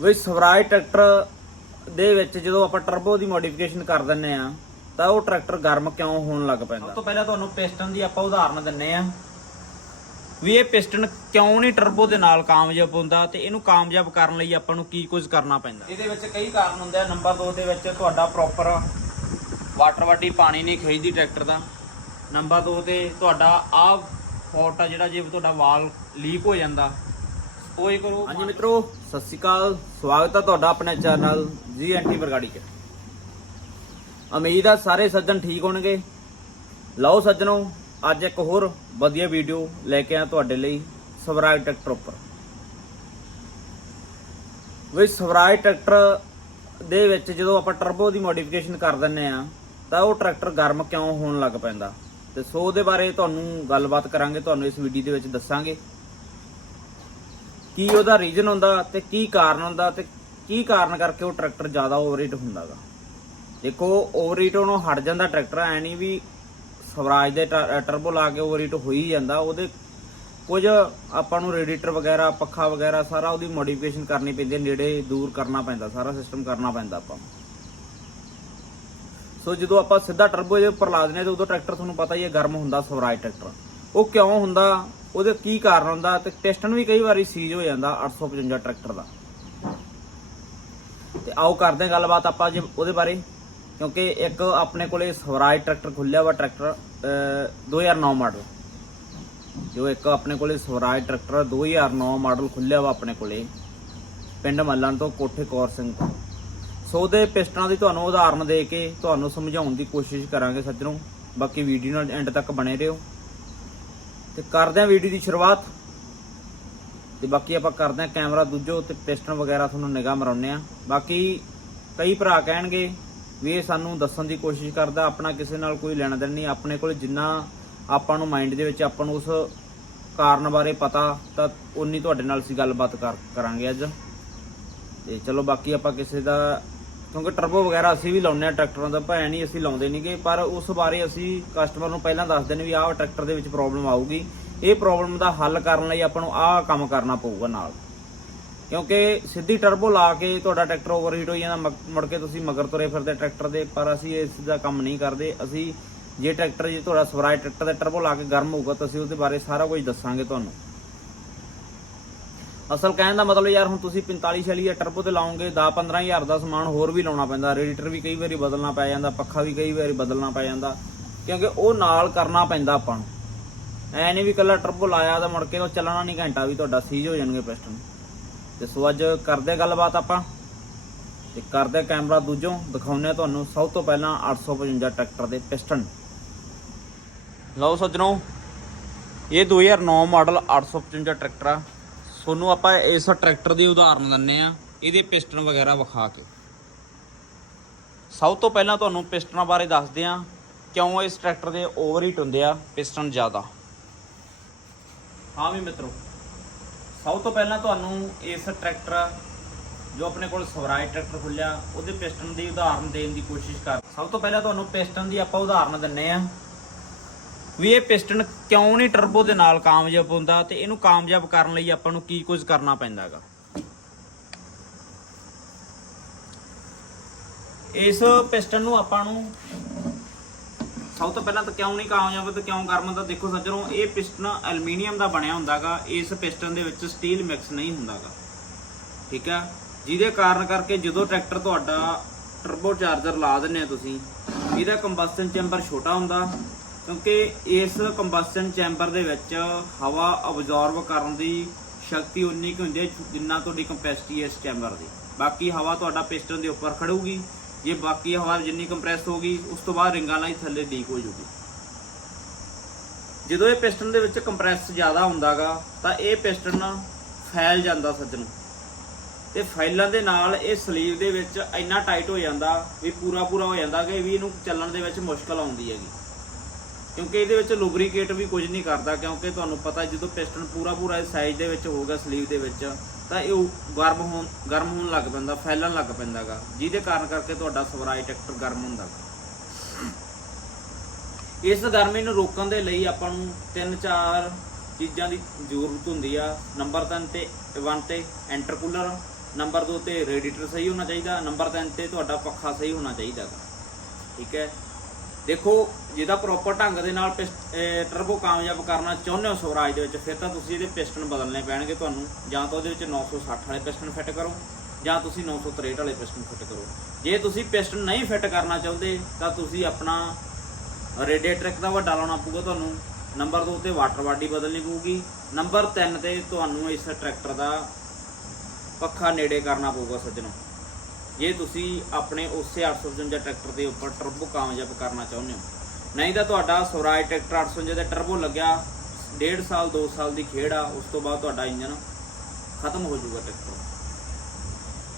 ਵੀ Swaraj tractor ਦੇ ਵਿੱਚ ਜਦੋਂ ਆਪਾਂ ਟਰਬੋ ਦੀ ਮੋਡੀਫਿਕੇਸ਼ਨ ਕਰ ਦਿੰਨੇ ਆ ਤਾਂ ਉਹ ਟਰੈਕਟਰ ਗਰਮ ਕਿਉਂ ਹੋਣ ਲੱਗ ਪੈਂਦਾ? ਸਭ ਤੋਂ ਪਹਿਲਾਂ ਤੁਹਾਨੂੰ ਪਿਸਟਨ ਦੀ ਆਪਾਂ ਉਦਾਹਰਨ ਦਿੰਨੇ ਆ ਵੀ ਇਹ ਪਿਸਟਨ ਕਿਉਂ ਨਹੀਂ ਟਰਬੋ ਦੇ ਨਾਲ ਕਾਮਯਾਬ ਹੁੰਦਾ ਤੇ ਇਹਨੂੰ ਕਾਮਯਾਬ ਕਰਨ ਲਈ ਆਪਾਂ ਨੂੰ ਕੀ ਕੁਝ ਕਰਨਾ ਪੈਂਦਾ? ਇਹਦੇ ਵਿੱਚ ਕਈ ਕਾਰਨ ਹੁੰਦੇ ਆ। ਨੰਬਰ 2 ਦੇ ਵਿੱਚ ਤੁਹਾਡਾ ਪ੍ਰੋਪਰ ਵਾਟਰ ਵਾਟੀ ਪਾਣੀ ਨਹੀਂ ਖਿੱਚਦੀ ਟਰੈਕਟਰ ਦਾ। ਨੰਬਰ 2 ਤੇ ਤੁਹਾਡਾ ਆਹ ਫੋਲਟ ਆ ਜਿਹੜਾ ਜੇ ਤੁਹਾਡਾ ਵਾਲ ਲੀਕ ਹੋ ਜਾਂਦਾ ਉਹ ਕਰੋ ਹਾਂਜੀ ਮਿੱਤਰੋ, ਸਤਿ ਸ਼੍ਰੀ ਅਕਾਲ। ਸਵਾਗਤ ਹੈ ਤੁਹਾਡਾ ਆਪਣੇ ਚੈਨਲ ਜੀ ਐਂਟੀ ਬਰਗਾੜੀ 'ਚ। ਉਮੀਦ ਆ ਸਾਰੇ ਸੱਜਣ ਠੀਕ ਹੋਣਗੇ। ਲਓ ਸੱਜਣੋ, ਅੱਜ ਇੱਕ ਹੋਰ ਵਧੀਆ ਵੀਡੀਓ ਲੈ ਕੇ ਆ ਤੁਹਾਡੇ ਲਈ ਸਵਰਾਜ ਟਰੈਕਟਰ ਉੱਪਰ। ਵੀ ਸਵਰਾਜ ਟਰੈਕਟਰ ਦੇ ਵਿੱਚ ਜਦੋਂ ਆਪਾਂ ਟਰਬੋ ਦੀ ਮੋਡੀਫਿਕੇਸ਼ਨ ਕਰ ਦਿੰਨੇ ਆ, ਤਾਂ ਉਹ ਟਰੈਕਟਰ ਗਰਮ ਕਿਉਂ ਹੋਣ ਲੱਗ ਪੈਂਦਾ? ਤੇ ਸੋ ਉਹਦੇ ਬਾਰੇ ਤੁਹਾਨੂੰ ਗੱਲਬਾਤ ਕਰਾਂਗੇ, ਤੁਹਾਨੂੰ ਇਸ ਵੀਡੀਓ ਦੇ ਵਿੱਚ ਦੱਸਾਂਗੇ। ਕੀ ਉਹਦਾ ਰੀਜ਼ਨ ਹੁੰਦਾ ਤੇ ਕੀ ਕਾਰਨ ਹੁੰਦਾ ਤੇ ਕੀ ਕਾਰਨ ਕਰਕੇ ਉਹ ਟਰੈਕਟਰ ਜ਼ਿਆਦਾ ਓਵਰਹੀਟ ਹੁੰਦਾਗਾ ਦੇਖੋ ਓਵਰਹੀਟ ਉਹਨੂੰ ਹਟ ਜਾਂਦਾ ਟਰੈਕਟਰ ਐ ਨਹੀਂ ਵੀ ਸਵਰਾਜ ਦੇ ਟ- ਟਰਬੋ ਲਾ ਕੇ ਓਵਰਹੀਟ ਹੋਈ ਜਾਂਦਾ, ਉਹਦੇ ਕੁਝ ਆਪਾਂ ਨੂੰ ਰੇਡੀਏਟਰ ਵਗੈਰਾ, ਪੱਖਾ ਵਗੈਰਾ, ਸਾਰਾ ਉਹਦੀ ਮੋਡੀਫਿਕੇਸ਼ਨ ਕਰਨੀ ਪੈਂਦੀ ਹੈ, ਨੇੜੇ ਦੂਰ ਕਰਨਾ ਪੈਂਦਾ, ਸਾਰਾ ਸਿਸਟਮ ਕਰਨਾ ਪੈਂਦਾ ਆਪਾਂ ਨੂੰ। ਸੋ ਜਦੋਂ ਆਪਾਂ ਸਿੱਧਾ ਟਰਬੋ ਦੇ ਉੱਪਰ ਲਾ ਦਿੰਦੇ ਹਾਂ, ਤਾਂ ਉਦੋਂ ਟਰੈਕਟਰ ਤੁਹਾਨੂੰ ਪਤਾ ਹੀ ਹੈ, ਗਰਮ ਹੁੰਦਾ ਸਵਰਾਜ ਟਰੈਕਟਰ ਉਹ ਕਿਉਂ ਹੁੰਦਾ? ਉਹਦੇ ਕੀ ਕਾਰਨ ਹੁੰਦਾ? ਤੇ ਟੈਸਟਨ ਵੀ ਕਈ ਵਾਰੀ ਸੀਜ ਹੋ ਜਾਂਦਾ 855 ਟਰੈਕਟਰ ਦਾ। ਤੇ ਆਓ ਕਰਦੇ ਹਾਂ ਗੱਲਬਾਤ ਆਪਾਂ ਜੇ ਉਹਦੇ ਬਾਰੇ। ਕਿਉਂਕਿ ਇੱਕ ਆਪਣੇ ਕੋਲੇ ਸਵਰਾਜ ਟਰੈਕਟਰ ਖੁੱਲਿਆ ਵਾ ਟਰੈਕਟਰ ਅਹ, 2009 ਮਾਡਲ ਜੋ ਇੱਕ ਆਪਣੇ ਕੋਲੇ ਸਵਰਾਜ ਟਰੈਕਟਰ 2009 ਮਾਡਲ ਖੁੱਲਿਆ ਵਾ ਆਪਣੇ ਕੋਲੇ। ਪਿੰਡ ਮੱਲਣ ਤੋਂ ਕੋਠੇ ਕੌਰ ਸਿੰਘ ਤੋਂ। ਸੋ ਉਹਦੇ ਪਿਸਟਨਾਂ ਦੀ ਤੁਹਾਨੂੰ ਉਦਾਹਰਨ ਦੇ ਕੇ ਤੁਹਾਨੂੰ ਸਮਝਾਉਣ ਦੀ ਕੋਸ਼ਿਸ਼ ਕਰਾਂਗੇ ਸੱਜਣੋ। ਬਾਕੀ ਵੀਡੀਓ ਨਾਲ ਐਂਡ ਤੱਕ ਬਣੇ ਰਹੋ। ਤੇ ਕਰਦੇ ਹਾਂ ਵੀਡੀਓ ਦੀ ਸ਼ੁਰੂਆਤ। ਤੇ ਬਾਕੀ ਆਪਾਂ ਕਰਦੇ ਹਾਂ ਕੈਮਰਾ ਦੂਜੋ ਤੇ ਪਿਸਟਨ ਵਗੈਰਾ ਤੁਹਾਨੂੰ ਨਿਗਾਹ ਮਰਾਉਂਦੇ ਆ। ਬਾਕੀ ਕਈ ਭਰਾ ਕਹਿਣਗੇ ਵੀ ਇਹ ਸਾਨੂੰ ਦੱਸਣ ਦੀ ਕੋਸ਼ਿਸ਼ ਕਰਦਾ, ਆਪਣਾ ਕਿਸੇ ਨਾਲ ਕੋਈ ਲੈਣਾ ਦੇਣ ਨਹੀਂ, ਆਪਣੇ ਕੋਲ ਜਿੰਨਾ ਆਪਾਂ ਨੂੰ ਮਾਈਂਡ ਦੇ ਵਿੱਚ ਆਪਾਂ ਨੂੰ ਉਸ ਕਾਰਨ ਬਾਰੇ ਪਤਾ, ਤਾਂ ਉਨੀ ਤੁਹਾਡੇ ਨਾਲ ਅਸੀਂ ਗੱਲਬਾਤ ਕਰ, ਕਰਾਂਗੇ ਅੱਜ। ਤੇ ਚਲੋ ਬਾਕੀ ਆਪਾਂ ਕਿਸੇ ਦਾ ਕਿਉਂਕਿ ਟਰਬੋ ਵਗੈਰਾ ਅਸੀਂ ਵੀ ਲਾਉਂਦੇ ਆ ਟਰੈਕਟਰਾਂ ਦਾ, ਭੈਣ ਨਹੀਂ ਅਸੀਂ ਲਾਉਂਦੇ ਨਹੀਂਗੇ ਪਰ ਉਸ ਬਾਰੇ ਅਸੀਂ ਕਸਟਮਰ ਨੂੰ ਪਹਿਲਾਂ ਦੱਸਦੇ ਨੇ ਵੀ ਆਹ ਟਰੈਕਟਰ ਦੇ ਵਿੱਚ ਪ੍ਰੋਬਲਮ ਆਊਗੀ। ਇਹ ਪ੍ਰੋਬਲਮ ਦਾ ਹੱਲ ਕਰਨ ਲਈ ਆਪਾਂ ਨੂੰ ਆਹ ਕੰਮ ਕਰਨਾ ਪਊਗਾ ਨਾਲ। ਕਿਉਂਕਿ ਸਿੱਧੀ ਟਰਬੋ ਲਾ ਕੇ ਤੁਹਾਡਾ ਟਰੈਕਟਰ ਓਵਰਹੀਟ ਹੋ ਜਾਂਦਾ ਮਗ- ਮੁੜ ਕੇ ਤੁਸੀਂ ਮਗਰ ਤੁਰੇ ਫਿਰਦੇ ਟਰੈਕਟਰ ਦੇ, ਪਰ ਅਸੀਂ ਇਸ ਦਾ ਕੰਮ ਨਹੀਂ ਕਰਦੇ। ਅਸੀਂ ਜੇ ਟਰੈਕਟਰ ਜੇ ਤੁਹਾਡਾ ਸਵਰਾਜ ਟਰੈਕਟਰ ਦਾ ਟਰਬੋ ਲਾ ਕੇ ਗਰਮ ਹੋਊਗਾ ਤਾਂ ਅਸੀਂ ਉਹਦੇ ਬਾਰੇ ਸਾਰਾ ਕੁਝ ਦੱਸਾਂਗੇ ਤੁਹਾਨੂੰ। ਅਸਲ ਕਹਿਣ ਦਾ ਮਤਲਬ ਯਾਰ, ਹੁਣ ਤੁਸੀਂ 45 ਛਿਆਲੀ ਜਾਂ ਟਰਬੋ ਤੇ ਲਾਓਗੇ 10 15000 ਦਾ ਸਮਾਨ ਹੋਰ ਵੀ ਲਾਉਣਾ ਪੈਂਦਾ ਰੇਡੀਏਟਰ ਵੀ ਕਈ ਵਾਰੀ ਬਦਲਣਾ ਪੈ ਜਾਂਦਾ, ਪੱਖਾ ਵੀ ਕਈ ਵਾਰੀ ਬਦਲਣਾ ਪੈ ਜਾਂਦਾ, ਕਿਉਂਕਿ ਉਹ ਨਾਲ ਕਰਨਾ ਪੈਂਦਾ ਆਪਾਂ ਨੂੰ। ਐ ਨਹੀਂ ਵੀ ਕੱਲਾ ਟਰਬੋ ਲਾਇਆ ਤਾਂ ਮੁੜ ਕੇ ਉਹ ਚੱਲਣਾ ਨਹੀਂ, ਘੰਟਾ ਵੀ ਤੁਹਾਡਾ ਸੀਜ ਹੋ ਜਾਣਗੇ ਪਿਸਟਨ ਤੇ ਸੋ ਅੱਜ ਕਰਦੇ ਗੱਲਬਾਤ ਆਪਾਂ, ਤੇ ਕਰਦੇ ਕੈਮਰਾ ਦੂਜੋਂ, ਦਿਖਾਉਂਦੇ ਹਾਂ ਤੁਹਾਨੂੰ ਸਭ ਤੋਂ ਪਹਿਲਾਂ 855 ਟਰੈਕਟਰ ਦੇ ਪਿਸਟਨ ਲਓ ਸੱਜਣੋ, ਇਹ 2009 ਮਾਡਲ 855 ਟਰੈਕਟਰ ਆ। ਤੁਹਾਨੂੰ ਆਪਾਂ ਇਸ ਟਰੈਕਟਰ ਦੀ ਉਦਾਹਰਨ ਦਿੰਨੇ ਆ ਇਹਦੇ ਪਿਸਟਨ ਵਗੈਰਾ ਵਿਖਾ ਕੇ। ਸਭ ਤੋਂ ਪਹਿਲਾਂ ਤੁਹਾਨੂੰ ਪਿਸਟਨਾਂ ਬਾਰੇ ਦੱਸਦੇ ਆ ਕਿਉਂ ਇਸ ਟਰੈਕਟਰ ਦੇ ਓਵਰਹੀਟ ਹੁੰਦੇ ਆ, ਪਿਸਟਨ ਜ਼ਿਆਦਾ। ਹਾਂ ਵੀ ਮਿੱਤਰੋ, ਸਭ ਤੋਂ ਪਹਿਲਾਂ ਤੁਹਾਨੂੰ ਇਸ ਟਰੈਕਟਰ, ਜੋ ਆਪਣੇ ਕੋਲ ਸਵਰਾਜ ਟਰੈਕਟਰ ਖੁੱਲਿਆ ਉਹਦੇ ਪਿਸਟਨ ਦੀ ਉਦਾਹਰਨ ਦੇਣ ਦੀ ਕੋਸ਼ਿਸ਼ ਕਰ ਸਭ ਤੋਂ ਪਹਿਲਾਂ ਤੁਹਾਨੂੰ ਪਿਸਟਨ ਦੀ ਆਪਾਂ ਉਦਾਹਰਨ ਦਿੰਨੇ ਆ ਵੀ ਇਹ ਪਿਸਟਨ ਕਿਉਂ ਨਹੀਂ ਟਰਬੋ ਦੇ ਨਾਲ ਕਾਮਯਾਬ ਹੁੰਦਾ ਤੇ ਇਹਨੂੰ ਕਾਮਯਾਬ ਕਰਨ ਲਈ ਆਪਾਂ ਨੂੰ ਕੀ ਕੁਝ ਕਰਨਾ ਪੈਂਦਾ ਹੈਗਾ ਇਸ ਪਿਸਟਨ ਨੂੰ ਆਪਾਂ ਨੂੰ ਸਭ ਤੋਂ ਪਹਿਲਾਂ ਤਾਂ ਕਿਉਂ ਨਹੀਂ ਕਾਮਯਾਬ ਤੇ ਕਿਉਂ ਗਰਮ ਹੁੰਦਾ ਦੇਖੋ ਸੱਜਣੋ, ਇਹ ਪਿਸਟਨ ਐਲੂਮੀਨੀਅਮ ਦਾ ਬਣਿਆ ਹੁੰਦਾਗਾ, ਇਸ ਪਿਸਟਨ ਦੇ ਵਿੱਚ ਸਟੀਲ ਮਿਕਸ ਨਹੀਂ ਹੁੰਦਾਗਾ। ਠੀਕ ਹੈ ਜਿਹਦੇ ਕਾਰਨ ਕਰਕੇ ਜਦੋਂ ਟਰੈਕਟਰ ਤੁਹਾਡਾ ਟਰਬੋ ਚਾਰਜਰ ਲਾ ਦਿੰਨੇ ਆ ਤੁਸੀਂ, ਇਹਦਾ ਕੰਬਸਟਨ ਚੈਂਬਰ ਛੋਟਾ ਹੁੰਦਾ ਕਿਉਂਕਿ ਇਸ ਕੰਬਸਟਨ ਚੈਂਬਰ ਦੇ ਵਿੱਚ ਹਵਾ ਅਬਜ਼ੌਰਬ ਕਰਨ ਦੀ ਸ਼ਕਤੀ ਉਨੀ ਕੁ ਹੁੰਦੀ ਹੈ ਜਿੰਨਾ ਤੁਹਾਡੀ ਕੰਪੈਸਿਟੀ ਹੈ ਇਸ ਚੈਂਬਰ ਦੀ। ਬਾਕੀ ਹਵਾ ਤੁਹਾਡਾ ਪਿਸਟਨ ਦੇ ਉੱਪਰ ਖੜੂਗੀ। ਜੇ ਬਾਕੀ ਹਵਾ ਜਿੰਨੀ ਕੰਪਰੈਸ ਹੋਗੀ ਉਸ ਤੋਂ ਬਾਅਦ ਰਿੰਗਾਂ ਨਾਲ ਹੀ ਥੱਲੇ ਲੀਕ ਹੋ ਜੂਗੀ ਜਦੋਂ ਇਹ ਪਿਸਟਨ ਦੇ ਵਿੱਚ ਕੰਪਰੈਸ ਜ਼ਿਆਦਾ ਹੁੰਦਾਗਾ, ਤਾਂ ਇਹ ਪਿਸਟਨ ਫੈਲ ਜਾਂਦਾ ਸੱਜਣ। ਤੇ ਫੈਲਣ ਦੇ ਨਾਲ ਇਹ ਸਲੀਵ ਦੇ ਵਿੱਚ ਇੰਨਾ ਟਾਈਟ ਹੋ ਜਾਂਦਾ, ਵੀ ਪੂਰਾ ਪੂਰਾ ਹੋ ਜਾਂਦਾ ਕਿ ਵੀ ਇਹਨੂੰ ਚੱਲਣ ਦੇ ਵਿੱਚ ਮੁਸ਼ਕਲ ਆਉਂਦੀ ਹੈਗੀ। ਕਿਉਂਕਿ ਇਹਦੇ ਵਿੱਚ ਲੁਬਰੀਕੇਟ ਵੀ ਕੁਝ ਨਹੀਂ ਕਰਦਾ, ਕਿਉਂਕਿ ਤੁਹਾਨੂੰ ਪਤਾ ਜਦੋਂ ਪਿਸਟਨ ਪੂਰਾ ਪੂਰਾ ਇਸ ਸਾਈਜ਼ ਦੇ ਵਿੱਚ ਹੋਊਗਾ ਸਲੀਵ ਦੇ ਵਿੱਚ, ਤਾਂ ਇਹ ਗਰਮ ਹੋਣ ਗਰਮ ਹੋਣ ਲੱਗ ਪੈਂਦਾ, ਫੈਲਣ ਲੱਗ ਪੈਂਦਾਗਾ, ਜਿਹਦੇ ਕਾਰਨ ਕਰਕੇ ਤੁਹਾਡਾ ਸਵਰਾਜ ਟਰੈਕਟਰ ਗਰਮ ਹੁੰਦਾ ਇਸ ਗਰਮੀ ਨੂੰ ਰੋਕਣ ਦੇ ਲਈ ਆਪਾਂ ਨੂੰ ਤਿੰਨ ਚਾਰ ਚੀਜ਼ਾਂ ਦੀ ਜ਼ਰੂਰਤ ਹੁੰਦੀ ਆ। ਨੰਬਰ 3 ਤੇ 1 ਤੇ ਇੰਟਰਕੂਲਰ ਨੰਬਰ 2 ਤੇ ਰੇਡੀਏਟਰ ਸਹੀ ਹੋਣਾ ਚਾਹੀਦਾ, ਨੰਬਰ 3 ਤੇ ਤੁਹਾਡਾ ਪੱਖਾ ਸਹੀ ਹੋਣਾ ਚਾਹੀਦਾ ਗਾ। ਠੀਕ ਹੈ? ਦੇਖੋ, ਜਿਹਦਾ ਪ੍ਰੋਪਰ ਢੰਗ ਦੇ ਨਾਲ ਟਰਬੋ ਕਾਮਯਾਬ ਕਰਨਾ ਚਾਹੁੰਦੇ ਹੋ ਸਵਰਾਜ ਦੇ ਵਿੱਚ, ਫਿਰ ਤਾਂ ਤੁਸੀਂ ਇਹਦੇ ਪਿਸਟਨ ਬਦਲਨੇ ਪੈਣਗੇ ਤੁਹਾਨੂੰ। ਜਾਂ ਤਾਂ ਉਹਦੇ ਵਿੱਚ 960 ਵਾਲੇ ਪਿਸਟਨ ਫਿੱਟ ਕਰੋ, ਜਾਂ ਤੁਸੀਂ 963 ਵਾਲੇ ਪਿਸਟਨ ਫਿੱਟ ਕਰੋ। ਜੇ ਤੁਸੀਂ ਪਿਸਟਨ ਨਹੀਂ ਫਿੱਟ ਕਰਨਾ ਚਾਹੁੰਦੇ, ਤਾਂ ਤੁਸੀਂ ਆਪਣਾ ਰੇਡੀਏਟਰ ਇੱਕ ਦਾ ਵੱਡਾ ਲਾਉਣਾ ਪਊਗਾ ਤੁਹਾਨੂੰ। ਨੰਬਰ 2 ਤੇ ਵਾਟਰ ਬਾਡੀ ਬਦਲਣੀ ਪਊਗੀ। ਨੰਬਰ 3 ਤੇ ਤੁਹਾਨੂੰ ਇਸ ਟਰੈਕਟਰ ਦਾ ਪੱਖਾ ਨੇੜੇ ਕਰਨਾ ਪਊਗਾ ਸੱਜਣੋ। ਜੇ ਤੁਸੀਂ ਆਪਣੇ ਉਸੇ 855 ਟਰੈਕਟਰ ਦੇ ਉੱਪਰ ਟਰਬੋ ਕਾਮਯਾਬ ਕਰਨਾ ਚਾਹੁੰਦੇ ਹੋ, ਨਹੀਂ ਤਾਂ ਤੁਹਾਡਾ ਸਵਰਾਜ ਟਰੈਕਟਰ 855 ਦਾ ਟਰਬੋ ਲੱਗਿਆ 1.5 ਸਾਲ 2 ਸਾਲ ਦੀ ਖੇਡ ਆ, ਉਸ ਤੋਂ ਬਾਅਦ ਤੁਹਾਡਾ ਇੰਜਨ ਖਤਮ ਹੋ ਜਾਊਗਾ ਟਰੈਕਟਰ।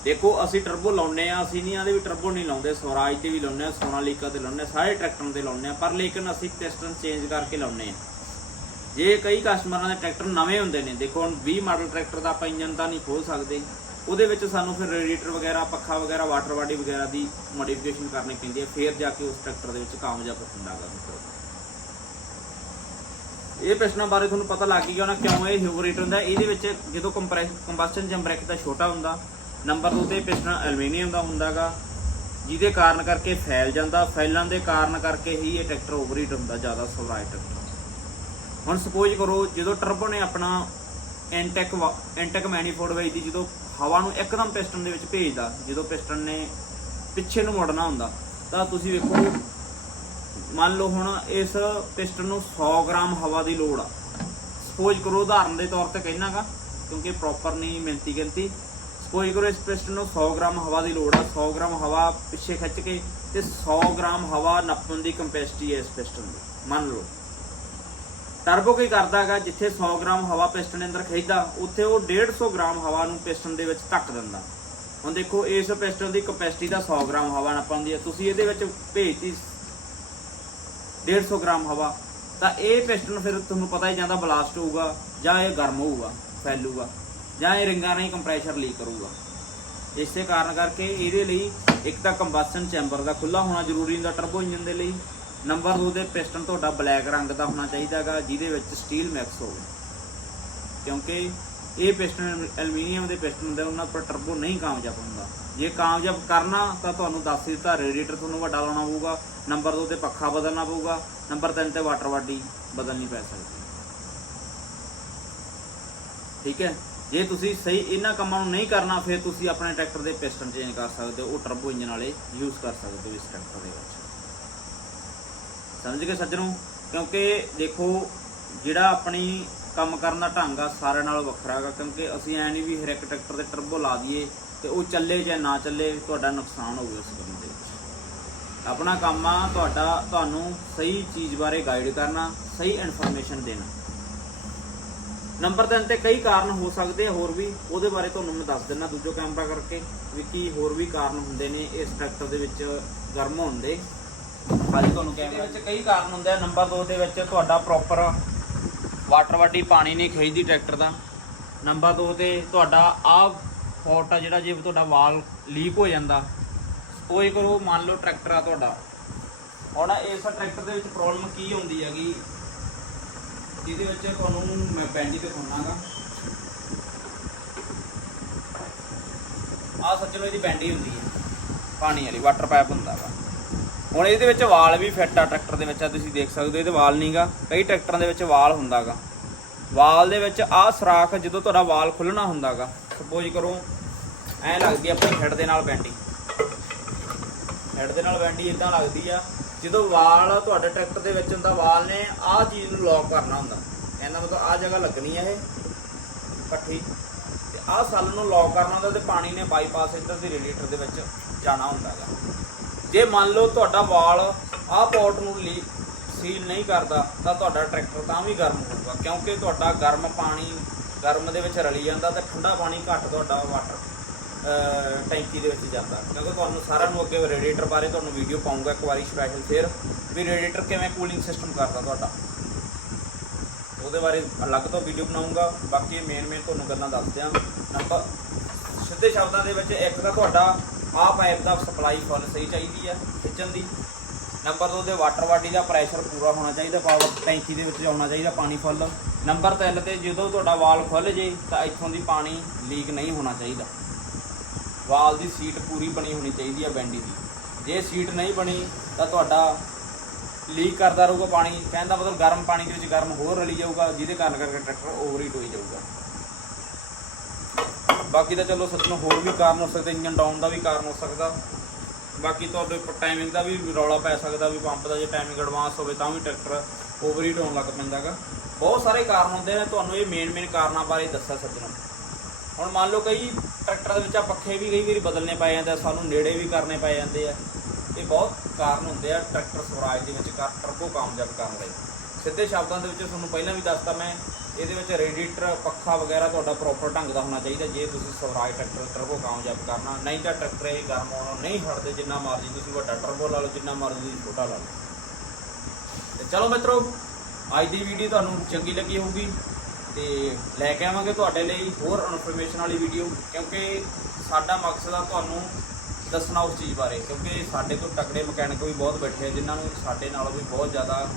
ਦੇਖੋ, ਅਸੀਂ ਟਰਬੋ ਲਾਉਨੇ ਆ ਅਸੀਂ ਨਹੀਂ, ਆਦੇ ਵੀ ਟਰਬੋ ਨਹੀਂ ਲਾਉਂਦੇ, ਸਵਰਾਜ ਤੇ ਵੀ ਲਾਉਨੇ ਆ ਸੋਨਾਲੀਕਾ ਤੇ ਲਾਉਨੇ ਆ ਸਾਰੇ ਟਰੈਕਟਰਾਂ ਤੇ ਲਾਉਨੇ ਆ ਪਰ ਲੇਕਿਨ ਅਸੀਂ ਪਿਸਟਨ ਚੇਂਜ ਕਰਕੇ ਲਾਉਨੇ ਆ ਜੇ ਕਈ ਕਸਟਮਰਾਂ ਦੇ ਟਰੈਕਟਰ ਨਵੇਂ ਹੁੰਦੇ ਨੇ, ਦੇਖੋ, ਹੁਣ 20 ਮਾਡਲ ਟਰੈਕਟਰ ਦਾ ਆਪਾਂ ਇੰਜਨ ਤਾਂ ਨਹੀਂ ਖੋਲ ਸਕਦੇ। ਉਹਦੇ ਵਿੱਚ ਸਾਨੂੰ ਫਿਰ ਰੇਡੀਏਟਰ ਵਗੈਰਾ, ਪੱਖਾ ਵਗੈਰਾ ਵਾਟਰ ਬਾਡੀ ਵਗੈਰਾ ਦੀ ਮੋਡੀਫਿਕੇਸ਼ਨ ਕਰਨੀ ਪੈਂਦੀ ਹੈ, ਫਿਰ ਜਾ ਕੇ ਉਸ ਟਰੈਕਟਰ ਦੇ ਵਿੱਚ ਕਾਮਯਾਬ ਹੁੰਦਾ ਗਾ ਮਿੱਤਰੋ ਇਹ ਪਿਸਟਨਾਂ ਬਾਰੇ ਤੁਹਾਨੂੰ ਪਤਾ ਲੱਗ ਗਿਆ ਹੋਣਾ ਕਿਉਂ ਇਹ ਹਿਊਬਰੇਟਰ ਹੁੰਦਾ ਇਹਦੇ ਵਿੱਚ ਜਦੋਂ ਕੰਪਰੈਸ ਕੰਬਸਟਨ ਜੰਬਰੇਕ ਦਾ ਛੋਟਾ ਹੁੰਦਾ। ਨੰਬਰ 2 ਤੇ ਪਿਸਟਨ ਐਲੂਮੀਨੀਅਮ ਦਾ ਹੁੰਦਾਗਾ ਜਿਹਦੇ ਕਾਰਨ ਕਰਕੇ ਫੈਲ ਜਾਂਦਾ। ਫੈਲਣ ਦੇ ਕਾਰਨ ਕਰਕੇ ਹੀ ਇਹ ਟਰੈਕਟਰ ਓਵਰਹੀਟ ਹੁੰਦਾ ਜ਼ਿਆਦਾ ਸਵਰਾਜ ਟਰੈਕਟਰ। ਹੁਣ ਸਪੋਜ਼ ਕਰੋ ਜਦੋਂ ਟਰਬੋ ਨੇ ਆਪਣਾ ਐਂਟੈਕ ਐਂਟੈਕ ਮੈਨੀਫੋਰਡ ਵੇਚ ਦੀ ਜਦੋਂ ਹਵਾ ਨੂੰ ਇੱਕਦਮ ਪਿਸਟਨ ਦੇ ਵਿੱਚ ਭੇਜਦਾ, ਜਦੋਂ ਪਿਸਟਨ ਨੇ ਪਿੱਛੇ ਨੂੰ ਮੁੜਨਾ ਹੁੰਦਾ। ਤਾਂ ਤੁਸੀਂ ਵੇਖੋ, ਮੰਨ ਲਓ ਹੁਣ ਇਸ ਪਿਸਟਨ ਨੂੰ 100 ਗ੍ਰਾਮ ਹਵਾ ਦੀ ਲੋੜ ਆ। ਸਪੋਜ਼ ਕਰੋ ਉਦਾਹਰਨ ਦੇ ਤੌਰ ਤੇ ਕਹਿਣਾਗਾ ਕਿਉਂਕਿ ਪ੍ਰੋਪਰ ਨਹੀਂ ਮਿਲਤੀ ਗਿਣਤੀ। ਸਪੋਜ਼ ਕਰੋ ਇਸ ਪਿਸਟਨ ਨੂੰ 100 ਗ੍ਰਾਮ ਹਵਾ ਦੀ ਲੋੜ ਆ 100 ਗ੍ਰਾਮ ਹਵਾ ਪਿੱਛੇ ਖਿੱਚ ਕੇ ਤੇ 100 ਗ੍ਰਾਮ ਹਵਾ ਨੱਪਣ ਦੀ ਕੰਪੈਸਿਟੀ ਹੈ ਇਸ ਪਿਸਟਨ ਦੀ, ਮੰਨ ਲਓ। ਟਰਬੋ ਕੀ ਕਰਦਾਗਾ, ਜਿੱਥੇ 100 ਗ੍ਰਾਮ ਹਵਾ ਪਿਸਟਨ ਦੇ ਅੰਦਰ ਖਿੱਚਦਾ, ਉੱਥੇ ਉਹ 150 ਗ੍ਰਾਮ ਹਵਾ ਨੂੰ ਪਿਸਟਨ ਦੇ ਵਿੱਚ ਧੱਕ ਦਿੰਦਾ। ਹੁਣ ਦੇਖੋ, ਇਸ ਪਿਸਟਨ ਦੀ ਕਪੈਸਿਟੀ ਦਾ 100 ਗ੍ਰਾਮ ਹਵਾ ਨੱਪਣ ਪਾਉਂਦੀ ਹੈ। ਤੁਸੀਂ ਇਹਦੇ ਵਿੱਚ ਭੇਜਤੀ 150 ਗ੍ਰਾਮ ਹਵਾ, ਤਾਂ ਇਹ ਪਿਸਟਨ ਫਿਰ ਤੁਹਾਨੂੰ ਪਤਾ ਹੀ ਜਾਂਦਾ ਬਲਾਸਟ ਹੋਊਗਾ, ਜਾਂ ਇਹ ਗਰਮ ਹੋਊਗਾ, ਫੈਲੂਗਾ, ਜਾਂ ਇਹ ਰਿੰਗਾਂ ਰਾਹੀਂ ਕੰਪਰੈਸ਼ਰ ਲੀਕ ਕਰੂਗਾ। ਇਸੇ ਕਾਰਨ ਕਰਕੇ ਇਹਦੇ ਲਈ ਇੱਕ ਤਾਂ ਕੰਬਸਨ ਚੈਂਬਰ ਦਾ ਖੁੱਲਾ ਹੋਣਾ ਜ਼ਰੂਰੀ ਹੁੰਦਾ ਟਰਬੋ ਇੰਜਨ ਦੇ ਲਈ ਨੰਬਰ 2 ਦੇ ਪਿਸਟਨ ਤੁਹਾਡਾ ਬਲੈਕ ਰੰਗ ਦਾ ਹੋਣਾ ਚਾਹੀਦਾਗਾ ਜਿਹਦੇ ਵਿੱਚ ਸਟੀਲ ਮਿਕਸ ਹੋਵੇ। ਕਿਉਂਕਿ ਇਹ ਪਿਸਟਨ ਐਲੂਮੀਨੀਅਮ ਦੇ ਪਿਸਟਨ ਹੁੰਦੇ ਉਹਨਾਂ ਪਰ ਟਰਬੋ ਨਹੀਂ ਕਾਮਯਾਬ ਹੁੰਦਾ। ਜੇ ਕਾਮਯਾਬ ਕਰਨਾ, ਤਾਂ ਤੁਹਾਨੂੰ ਦੱਸ ਹੀ ਦਿੱਤਾ ਰੇਡੀਏਟਰ ਤੁਹਾਨੂੰ ਵੱਡਾ ਲਾਉਣਾ ਪਊਗਾ, ਨੰਬਰ 2 ਤੇ ਪੱਖਾ ਬਦਲਣਾ ਪਊਗਾ, ਨੰਬਰ 3 ਤੇ ਵਾਟਰ ਬਾਡੀ ਬਦਲਣੀ ਪੈ ਸਕਦੀ ਠੀਕ ਹੈ? ਜੇ ਤੁਸੀਂ ਸਹੀ ਇਹਨਾਂ ਕੰਮਾਂ ਨੂੰ ਨਹੀਂ ਕਰਨਾ, ਫਿਰ ਤੁਸੀਂ ਆਪਣੇ ਟਰੈਕਟਰ ਦੇ ਪਿਸਟਨ ਚੇਂਜ ਕਰ ਸਕਦੇ ਹੋ, ਉਹ ਟਰਬੋ ਇੰਜਨ ਵਾਲੇ ਯੂਜ਼ ਕਰ ਸਕਦੇ ਹੋ ਇਸ ਟਰੈਕਟਰ ਦੇ ਵਿੱਚ। ਸਮਝ ਗਏ ਸੱਜਣੋ? ਕਿਉਂਕਿ ਦੇਖੋ, ਜਿਹੜਾ ਆਪਣੀ ਕੰਮ ਕਰਨ ਦਾ ਢੰਗ ਆ, ਸਾਰਿਆਂ ਨਾਲੋਂ ਵੱਖਰਾ ਹੈਗਾ। ਕਿਉਂਕਿ ਅਸੀਂ ਐ ਨਹੀਂ ਵੀ ਹਰ ਇੱਕ ਟਰੈਕਟਰ ਤੇ ਟਰਬੋ ਲਾ ਦਈਏ ਤੇ ਉਹ ਚੱਲੇ ਜਾਂ ਨਾ ਚੱਲੇ, ਤੁਹਾਡਾ ਨੁਕਸਾਨ ਹੋਊਗਾ ਇਸ ਕੰਮ ਦੇ ਵਿੱਚ। ਆਪਣਾ ਕੰਮ ਆ, ਤੁਹਾਡਾ, ਤੁਹਾਨੂੰ ਸਹੀ ਚੀਜ਼ ਬਾਰੇ ਗਾਈਡ ਕਰਨਾ, ਸਹੀ ਇਨਫੋਰਮੇਸ਼ਨ ਦੇਣਾ। ਨੰਬਰ 3 ਤੇ ਕਈ ਕਾਰਨ ਹੋ ਸਕਦੇ ਆ ਹੋਰ ਵੀ, ਉਹਦੇ ਬਾਰੇ ਤੁਹਾਨੂੰ ਮੈਂ ਦੱਸ ਦਿੰਦਾ ਦੂਜੋ ਕੈਮਰਾ ਕਰਕੇ ਵੀ ਕੀ ਹੋਰ ਵੀ ਕਾਰਨ ਹੁੰਦੇ ਨੇ ਇਸ ਟਰੈਕਟਰ ਦੇ ਵਿੱਚ ਗਰਮ ਹੋਣ ਦੇ। ਹਾਲੇ ਤੁਹਾਨੂੰ ਕੈਮਰਾ ਵਿੱਚ ਕਈ ਕਾਰਨ ਹੁੰਦੇ ਆ। ਨੰਬਰ 2 ਦੇ ਵਿੱਚ ਤੁਹਾਡਾ ਪ੍ਰੋਪਰ ਵਾਟਰ ਵਾਡੀ ਪਾਣੀ ਨਹੀਂ ਖਿੱਚਦੀ ਟਰੈਕਟਰ ਦਾ। ਨੰਬਰ 2 ਤੇ ਤੁਹਾਡਾ ਆਹ ਫੋਟ ਆ ਜਿਹੜਾ ਜੇ ਤੁਹਾਡਾ ਵਾਲ ਲੀਕ ਹੋ ਜਾਂਦਾ, ਉਹ ਕੋਈ ਕਰੋ ਮੰਨ ਲਓ ਟਰੈਕਟਰ ਆ ਤੁਹਾਡਾ। ਹੁਣ ਇਸ ਟਰੈਕਟਰ ਦੇ ਵਿੱਚ ਪ੍ਰੋਬਲਮ ਕੀ ਹੁੰਦੀ ਹੈਗੀ? ਜਿਹਦੇ ਵਿੱਚ ਤੁਹਾਨੂੰ ਮੈਂ ਬੈਂਡੀ ਦਿਖਾਉਣਾਗਾ ਆ ਸੱਜਣੋ ਇਹਦੀ ਬੈਂਡੀ ਹੁੰਦੀ ਹੈ। ਪਾਣੀ ਵਾਲੀ ਵਾਟਰ ਪਾਈਪ ਹੁੰਦਾ ਵਾ। ਹੁਣ ਇਹਦੇ ਵਿੱਚ ਵਾਲ ਵੀ ਫਿੱਟ ਆ, ਟਰੈਕਟਰ ਦੇ ਵਿੱਚ ਆ, ਤੁਸੀਂ ਦੇਖ ਸਕਦੇ ਹੋ, ਇਹਦੇ ਵਾਲ ਨਹੀਂਗਾ ਕਈ ਟਰੈਕਟਰਾਂ ਦੇ ਵਿੱਚ ਵਾਲ ਹੁੰਦਾਗਾ ਵਾਲ ਦੇ ਵਿੱਚ ਆਹ ਸਰਾਖ ਜਦੋਂ ਤੁਹਾਡਾ ਵਾਲ ਖੁੱਲਣਾ ਹੁੰਦਾਗਾ ਸਪੋਜ਼ ਕਰੋ, ਐ ਲੱਗਦੀ ਆ ਆਪਣੀ ਹੈਡ ਦੇ ਨਾਲ ਬੈਂਡੀ ਹੈਡ ਦੇ ਨਾਲ ਬੈਂਡੀ ਇਦਾਂ ਲੱਗਦੀ ਆ, ਜਦੋਂ ਵਾਲ ਤੁਹਾਡੇ ਟਰੈਕਟਰ ਦੇ ਵਿੱਚ ਹੁੰਦਾ, ਵਾਲ ਨੇ ਆਹ ਚੀਜ਼ ਨੂੰ ਲੌਕ ਕਰਨਾ ਹੁੰਦਾ। ਇਹਦਾ ਮਤਲਬ ਆਹ ਜਗ੍ਹਾ ਲੱਗਣੀ ਆ ਇਹ ਪੱਠੀ ਤੇ ਆਹ ਸੱਲ ਨੂੰ ਲੌਕ ਕਰਨਾ ਹੁੰਦਾ ਤੇ ਪਾਣੀ ਨੇ ਬਾਈਪਾਸ ਇੱਧਰ ਦੀ ਰੇਡੀਏਟਰ ਦੇ ਵਿੱਚ ਜਾਣਾ ਹੁੰਦਾ ਗਾ। ਜੇ ਮੰਨ ਲਓ ਤੁਹਾਡਾ ਵਾਲ ਆਹ ਪੋਰਟ ਨੂੰ ਲੀ ਸੀਲ ਨਹੀਂ ਕਰਦਾ, ਤਾਂ ਤੁਹਾਡਾ ਟਰੈਕਟਰ ਤਾਂ ਵੀ ਗਰਮ ਹੋਊਗਾ, ਕਿਉਂਕਿ ਤੁਹਾਡਾ ਗਰਮ ਪਾਣੀ ਗਰਮ ਦੇ ਵਿੱਚ ਰਲੀ ਜਾਂਦਾ ਤੇ ਠੰਡਾ ਪਾਣੀ ਘੱਟ ਤੁਹਾਡਾ ਵਾਟਰ ਟੈਂਕੀ ਦੇ ਵਿੱਚ ਜਾਂਦਾ। ਕਿਉਂਕਿ ਤੁਹਾਨੂੰ ਸਾਰਿਆਂ ਨੂੰ ਅੱਗੇ ਰੇਡੀਏਟਰ ਬਾਰੇ ਤੁਹਾਨੂੰ ਵੀਡੀਓ ਪਾਉਂਗਾ ਇੱਕ ਵਾਰੀ ਸਪੈਸ਼ਲ ਫੇਰ, ਵੀ ਰੇਡੀਏਟਰ ਕਿਵੇਂ ਕੂਲਿੰਗ ਸਿਸਟਮ ਕਰਦਾ ਤੁਹਾਡਾ। ਉਹਦੇ ਬਾਰੇ ਅਲੱਗ ਤੋਂ ਵੀਡੀਓ ਬਣਾਉਂਗਾ ਬਾਕੀ ਮੇਨ ਮੇਨ ਤੁਹਾਨੂੰ ਗੱਲਾਂ ਦੱਸ ਦਿਆਂ। ਨੰਬਰ ਸਿੱਧੇ ਸ਼ਬਦਾਂ ਦੇ ਵਿੱਚ ਇੱਕ ਤਾਂ ਤੁਹਾਡਾ ਆਹ ਪਾਈਪ ਦਾ ਸਪਲਾਈ ਫੁੱਲ ਸਹੀ ਚਾਹੀਦੀ ਹੈ ਖਿੱਚਣ ਦੀ। ਨੰਬਰ 2 ਤੇ ਵਾਟਰ ਬਾਡੀ ਦਾ ਪ੍ਰੈਸ਼ਰ ਪੂਰਾ ਹੋਣਾ ਚਾਹੀਦਾ ਪਾਵਰ ਟੈਂਕੀ ਦੇ ਵਿੱਚ ਆਉਣਾ ਚਾਹੀਦਾ ਪਾਣੀ ਫੁੱਲ ਨੰਬਰ 3 ਤੇ ਜਦੋਂ ਤੁਹਾਡਾ ਵਾਲ ਖੁੱਲ ਜੇ, ਤਾਂ ਇੱਥੋਂ ਦੀ ਪਾਣੀ ਲੀਕ ਨਹੀਂ ਹੋਣਾ ਚਾਹੀਦਾ। ਵਾਲ ਦੀ ਸੀਟ ਪੂਰੀ ਬਣੀ ਹੋਣੀ ਚਾਹੀਦੀ ਹੈ ਬੈਂਡੀ ਦੀ। ਜੇ ਸੀਟ ਨਹੀਂ ਬਣੀ, ਤਾਂ ਤੁਹਾਡਾ ਲੀਕ ਕਰਦਾ ਰਹੂਗਾ ਪਾਣੀ। ਕਹਿੰਦਾ ਮਤਲਬ ਗਰਮ ਪਾਣੀ ਦੇ ਵਿੱਚ ਗਰਮ ਹੋਰ ਰਲੀ ਜਾਊਗਾ, ਜਿਹਦੇ ਕਾਰਨ ਕਰਕੇ ਟਰੈਕਟਰ ਓਵਰਹੀਟ ਹੋਈ ਜਾਊਗਾ। ਬਾਕੀ ਤਾਂ ਚਲੋ ਸੱਜਣ, ਹੋਰ ਵੀ ਕਾਰਨ ਹੋ ਸਕਦੇ ਇੰਜਨ ਡਾਊਨ ਦਾ ਵੀ ਕਾਰਨ ਹੋ ਸਕਦਾ। ਬਾਕੀ ਤੁਹਾਡੇ ਟਾਈਮਿੰਗ ਦਾ ਵੀ ਰੌਲਾ ਪੈ ਸਕਦਾ ਵੀ ਪੰਪ ਦਾ ਜੇ ਟਾਈਮਿੰਗ ਐਡਵਾਂਸ ਹੋਵੇ ਤਾਂ ਵੀ ਟਰੈਕਟਰ ਓਵਰਹੀਟ ਹੋਣ ਲੱਗ ਪੈਂਦਾਗਾ ਬਹੁਤ ਸਾਰੇ ਕਾਰਨ ਹੁੰਦੇ ਨੇ, ਤੁਹਾਨੂੰ ਇਹ ਮੇਨ ਮੇਨ ਕਾਰਨਾਂ ਬਾਰੇ ਦੱਸਿਆ ਸੱਜਣੋ। ਹੁਣ ਮੰਨ ਲਓ ਕਈ ਟਰੈਕਟਰ ਦੇ ਵਿੱਚ ਆ ਪੱਖੇ ਵੀ ਕਈ ਵਾਰੀ ਬਦਲਨੇ ਪੈ ਜਾਂਦੇ ਆ, ਸਾਨੂੰ ਨੇੜੇ ਵੀ ਕਰਨੇ ਪੈ ਜਾਂਦੇ ਆ। ਇਹ ਬਹੁਤ ਕਾਰਨ ਹੁੰਦੇ ਆ ਟਰੈਕਟਰ ਸਵਰਾਜ ਦੇ ਵਿੱਚ ਕਰ ਟਰਬੋ ਕਾਮਯਾਬ ਕਰਨ ਲਈ। ਸਿੱਧੇ ਸ਼ਬਦਾਂ ਦੇ ਵਿੱਚ ਤੁਹਾਨੂੰ ਪਹਿਲਾਂ ਵੀ ਦੱਸਤਾ ਮੈਂ ਇਹਦੇ ਵਿੱਚ ਰੇਡੀਏਟਰ, ਪੱਖਾ ਵਗੈਰਾ ਤੁਹਾਡਾ ਪ੍ਰੋਪਰ ਢੰਗ ਦਾ ਹੋਣਾ ਚਾਹੀਦਾ, ਜੇ ਤੁਸੀਂ ਸਵਰਾਜ ਟਰੈਕਟਰ ਟਰਬੋ ਕਾਮਯਾਬ ਕਰਨਾ, ਨਹੀਂ ਤਾਂ ਟਰੈਕਟਰ ਇਹ ਗਰਮ ਹੋਣੋਂ ਨਹੀਂ ਹਟਦੇ, ਜਿੰਨਾ ਮਰਜ਼ੀ ਤੁਸੀਂ ਵੱਡਾ ਟਰਬੋ ਲਾ ਲਓ, ਜਿੰਨਾ ਮਰਜ਼ੀ ਤੁਸੀਂ ਛੋਟਾ ਲਾ ਲਓ। ਤੇ ਚਲੋ ਮਿੱਤਰੋ, ਅੱਜ ਦੀ ਵੀਡੀਓ ਤੁਹਾਨੂੰ ਚੰਗੀ ਲੱਗੀ ਹੋਊਗੀ, ਤੇ ਲੈ ਕੇ ਆਵਾਂਗੇ ਤੁਹਾਡੇ ਲਈ ਹੋਰ ਇਨਫੋਰਮੇਸ਼ਨ ਵਾਲੀ ਵੀਡੀਓ ਕਿਉਂਕਿ ਸਾਡਾ ਮਕਸਦ ਆ ਤੁਹਾਨੂੰ ਦੱਸਣਾ ਉਸ ਚੀਜ਼ ਬਾਰੇ, ਕਿਉਂਕਿ ਸਾਡੇ ਤੋਂ ਤਕੜੇ ਮਕੈਨਿਕ ਵੀ ਬਹੁਤ ਬੈਠੇ ਆ, ਜਿਨ੍ਹਾਂ ਨੂੰ ਸਾਡੇ ਨਾਲੋਂ ਵੀ ਬਹੁਤ ਜ਼ਿਆਦਾ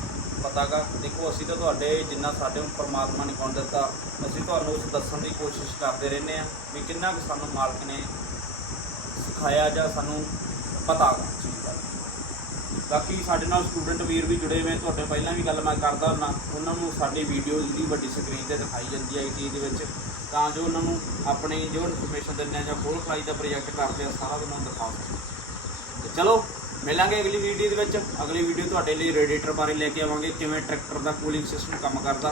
ਪਤਾਗਾ। ਦੇਖੋ, ਅਸੀਂ ਤਾਂ ਤੁਹਾਡੇ ਜਿੰਨਾ ਸਾਡੇ ਨੂੰ ਪਰਮਾਤਮਾ ਨੇ ਗੁਣ ਦਿੱਤਾ, ਅਸੀਂ ਤੁਹਾਨੂੰ ਉਸ ਦੱਸਣ ਦੀ ਕੋਸ਼ਿਸ਼ ਕਰਦੇ ਰਹਿੰਦੇ ਆ ਵੀ ਕਿੰਨਾ ਕੁ ਸਾਨੂੰ ਮਾਲਕ ਨੇ ਸਿਖਾਇਆ ਜਾਂ ਸਾਨੂੰ ਪਤਾ ਉਸ ਚੀਜ਼ ਬਾਰੇ ਬਾਕੀ ਸਾਡੇ ਨਾਲ ਸਟੂਡੈਂਟ ਵੀਰ ਵੀ ਜੁੜੇ ਹੋਏ ਤੁਹਾਡੇ ਪਹਿਲਾਂ ਵੀ ਗੱਲ ਮੈਂ ਕਰਦਾ ਹੁੰਦਾ, ਉਹਨਾਂ ਨੂੰ ਸਾਡੀ ਵੀਡੀਓ ਜਿਹੜੀ ਵੱਡੀ ਸਕਰੀਨ ਤੇ ਦਿਖਾਈ ਜਾਂਦੀ ਹੈ ਚੀਜ਼ ਦੇ ਵਿੱਚ, ਤਾਂ ਜੋ ਉਹਨਾਂ ਨੂੰ ਆਪਣੀ ਜੋ ਇਨਫੋਰਮੇਸ਼ਨ ਦਿੰਦੇ ਆ ਜਾਂ ਖੋਲ ਖਲਾਈ ਦਾ ਪ੍ਰੋਜੈਕਟ ਕਰਦੇ ਆ, ਸਾਰਾ ਉਹਨਾਂ ਨੂੰ ਦਿਖਾ ਸਕਣ ਚਲੋ ਮਿਲਾਂਗੇ ਅਗਲੀ ਵੀਡੀਓ ਦੇ ਵਿੱਚ। ਅਗਲੀ ਵੀਡੀਓ ਤੁਹਾਡੇ ਲਈ ਰੇਡੀਏਟਰ ਬਾਰੇ ਲੈ ਕੇ ਆਵਾਂਗੇ ਕਿਵੇਂ ਟਰੈਕਟਰ ਦਾ ਕੂਲਿੰਗ ਸਿਸਟਮ ਕੰਮ ਕਰਦਾ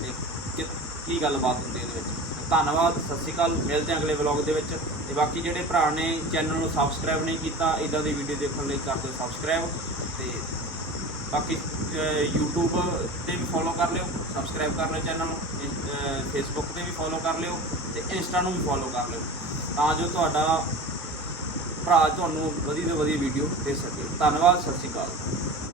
ਤੇ ਕਿ- ਕੀ ਗੱਲਬਾਤ ਹੁੰਦੀ ਇਹਦੇ ਵਿੱਚ। ਧੰਨਵਾਦ ਸਤਿ ਸ਼੍ਰੀ ਅਕਾਲ ਮਿਲਦੇ ਹਾਂ ਅਗਲੇ ਵਲੌਗ ਦੇ ਵਿੱਚ। ਤੇ ਬਾਕੀ ਜਿਹੜੇ ਭਰਾ ਨੇ ਚੈਨਲ ਨੂੰ ਸਬਸਕ੍ਰਾਈਬ ਨਹੀਂ ਕੀਤਾ ਇਦਾਂ ਦੀ ਵੀਡੀਓ ਦੇਖਣ ਲਈ ਕਰ ਦਿਓ ਸਬਸਕ੍ਰਾਈਬ ਤੇ ਬਾਕੀ ਅਹ, YouTube ਤੇ ਵੀ ਫੋਲੋ ਕਰ ਲਿਓ ਸਬਸਕ੍ਰਾਈਬ ਕਰ ਲਿਓ ਚੈਨਲ ਨੂੰ। ਫੇਸਬੁੱਕ ਤੇ ਵੀ ਫੋਲੋ ਕਰ ਲਿਓ ਤੇ ਇੰਸਟਾ ਨੂੰ ਵੀ ਫੋਲੋ ਕਰ ਲਿਓ। ਤਾਂ ਜੋ ਤੁਹਾਡਾ ਭਰਾ ਤੁਹਾਨੂੰ ਵਧੀਆ ਤੋਂ ਵਧੀਆ ਵੀਡੀਓ ਦੇ ਸਕੇ। ਧੰਨਵਾਦ ਸਤਿ ਸ਼੍ਰੀ ਅਕਾਲ।